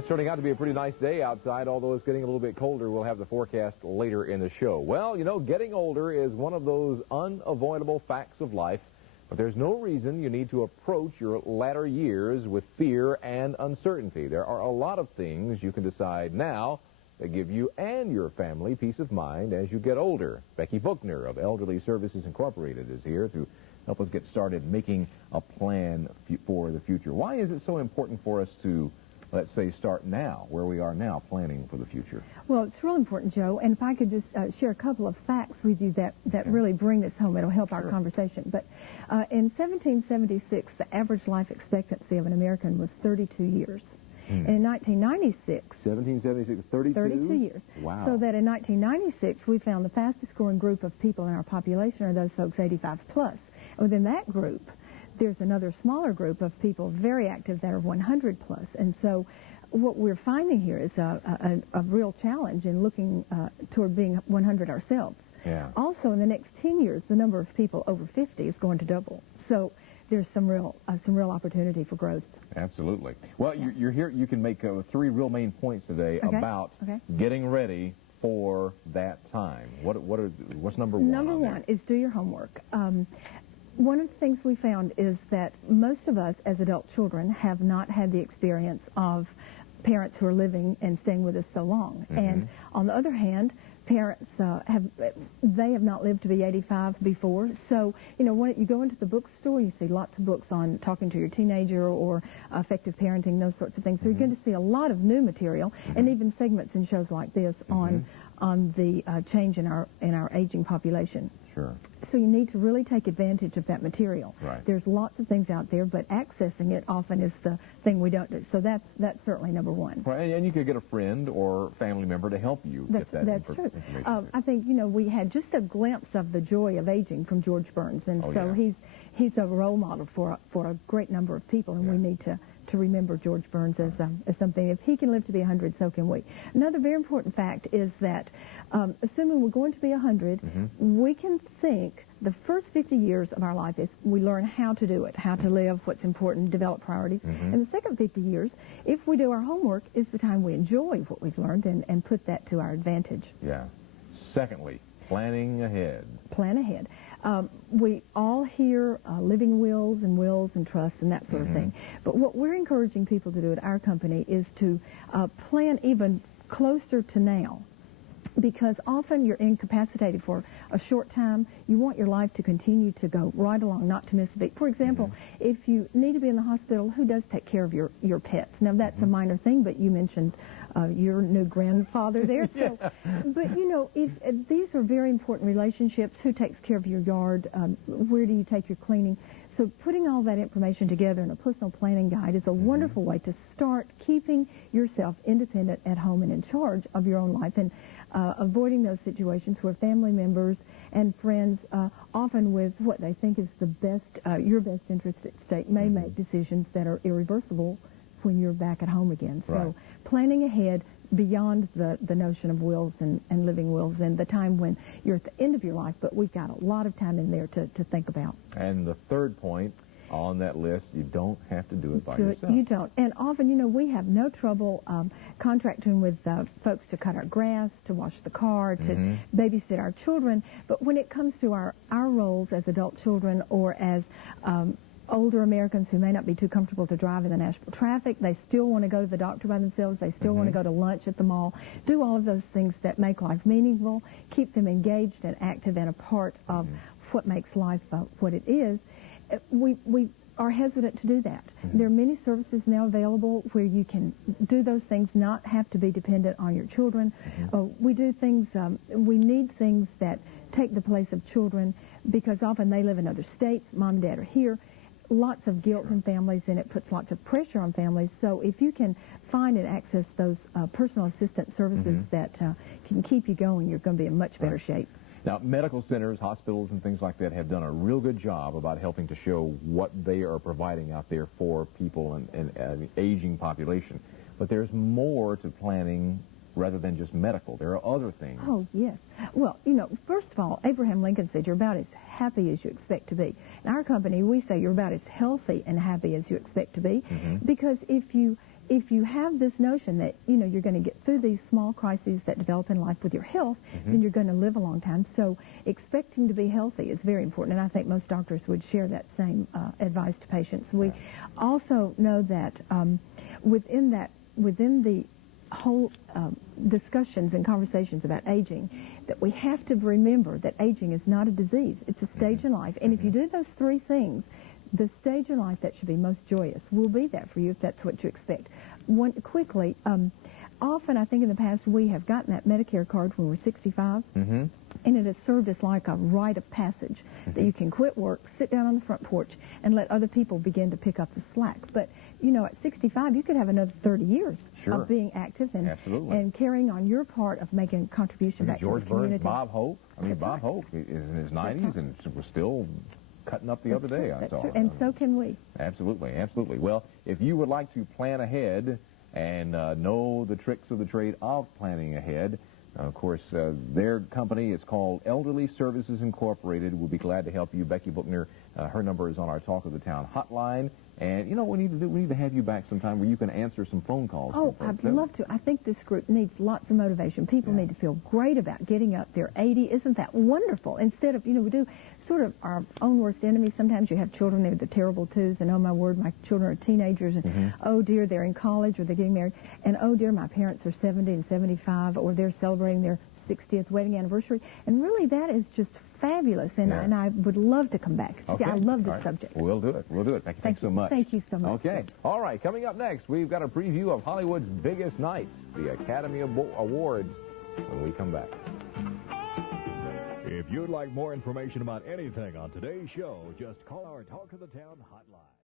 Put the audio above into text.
it's turning out to be a pretty nice day outside, although it's getting a little bit colder. We'll have the forecast later in the show. Well, you know, getting older is one of those unavoidable facts of life, but there's no reason you need to approach your latter years with fear and uncertainty. There are a lot of things you can decide now that give you and your family peace of mind as you get older. Becky Buchner of Elderly Services Incorporated is here to help us get started making a plan for the future. Why is it so important for us to, let's say, start now, where we are now, planning for the future? Well, it's real important, Joe, and if I could just share a couple of facts with you that really bring this home, it'll help our conversation. But in 1776, the average life expectancy of an American was 32 years. And in 1996... 1776, 32 years. Wow. So that in 1996, we found the fastest growing group of people in our population are those folks 85 plus. And within that group, there's another smaller group of people very active that are 100 plus. And so what we're finding here is a real challenge in looking toward being 100 ourselves. Yeah. Also, in the next 10 years, the number of people over 50 is going to double. So there's some real opportunity for growth. Absolutely. Well, you're here. You can make 3 real main points today about getting ready for that time. What's number one? Number one is do your homework. One of the things we found is that most of us as adult children have not had the experience of parents who are living and staying with us so long. And on the other hand, parents have not lived to be 85 before. So, you know, when you go into the bookstore, you see lots of books on talking to your teenager or effective parenting, those sorts of things. So you're going to see a lot of new material and even segments in shows like this on the change in our aging population. Sure. So you need to really take advantage of that material. Right. There's lots of things out there, but accessing it often is the thing we don't do. So that's certainly number one. Right, and you could get a friend or family member to help you get that information. That's true. I think, you know, we had just a glimpse of the joy of aging from George Burns, and he's a role model for a great number of people, and we need to remember George Burns as something. If he can live to be 100, so can we. Another very important fact is that assuming we're going to be 100, we can think the first 50 years of our life is we learn how to do it, how to live, what's important, develop priorities. And the second 50 years, if we do our homework, is the time we enjoy what we've learned and put that to our advantage. Yeah. Secondly, planning ahead. Plan ahead. We all hear living wills and trusts and that sort of thing. But what we're encouraging people to do at our company is to plan even closer to now. Because often you're incapacitated for a short time. You want your life to continue to go right along, not to miss a beat. For example, if you need to be in the hospital, who does take care of your pets? Now, that's a minor thing, but you mentioned your new grandfather there. So, but, you know, if these are very important relationships. Who takes care of your yard? Where do you take your cleaning? So putting all that information together in a personal planning guide is a wonderful way to start keeping yourself independent at home and in charge of your own life, and avoiding those situations where family members and friends, often with what they think is the best, your best interest at stake, may make decisions that are irreversible when you're back at home again. So planning ahead beyond the notion of wills and living wills and the time when you're at the end of your life, but we've got a lot of time in there to think about. And the third point on that list, you don't have to do it by yourself. You don't. And often, you know, we have no trouble contracting with folks to cut our grass, to wash the car, to babysit our children. But when it comes to our roles as adult children or as older Americans who may not be too comfortable to drive in the national traffic, they still want to go to the doctor by themselves, they still want to go to lunch at the mall, do all of those things that make life meaningful, keep them engaged and active and a part of what makes life what it is. We are hesitant to do that. There are many services now available where you can do those things, not have to be dependent on your children. We do things, we need things that take the place of children because often they live in other states, mom and dad are here. Lots of guilt in families, and it puts lots of pressure on families. So if you can find and access those personal assistance services that can keep you going, you're going to be in much better shape. Now, medical centers, hospitals, and things like that have done a real good job about helping to show what they are providing out there for people and an aging population. But there's more to planning rather than just medical. There are other things. Oh, yes. Well, you know, first of all, Abraham Lincoln said you're about as happy as you expect to be. In our company, we say you're about as healthy and happy as you expect to be, because if you if you have this notion that, you're going to get through these small crises that develop in life with your health, then you're going to live a long time. So expecting to be healthy is very important, and I think most doctors would share that same advice to patients. We also know that within the whole discussions and conversations about aging, that we have to remember that aging is not a disease. It's a stage in life. And if you do those three things, the stage in life that should be most joyous will be that for you if that's what you expect. Quickly, often I think in the past we have gotten that Medicare card when we're 65, and it has served as like a rite of passage that you can quit work, sit down on the front porch, and let other people begin to pick up the slack. But, at 65, you could have another 30 years of being active and carrying on your part of making a contribution back to the community. George Burns, Bob Hope. Bob Hope is in his 90s and was still cutting up the other day, I saw. And so can we. Absolutely, absolutely. Well, if you would like to plan ahead and know the tricks of the trade of planning ahead, of course, their company is called Elderly Services Incorporated. We'll be glad to help you. Becky Bookner, her number is on our Talk of the Town hotline. And what we need to have you back sometime where you can answer some phone calls. Oh, I'd love to. I think this group needs lots of motivation. People need to feel great about getting up. They're 80. Isn't that wonderful? Instead of, we do sort of our own worst enemy. Sometimes you have children, they're the terrible twos, and oh my word, my children are teenagers, and oh dear, they're in college or they're getting married, and oh dear, my parents are 70 and 75, or they're celebrating their 60th wedding anniversary. And really, that is just fabulous, and I would love to come back. Okay. I love this subject. We'll do it. Thanks so much. Thank you so much. Okay. All right. Coming up next, we've got a preview of Hollywood's biggest nights, the Academy Awards, when we come back. If you'd like more information about anything on today's show, just call our Talk of the Town hotline.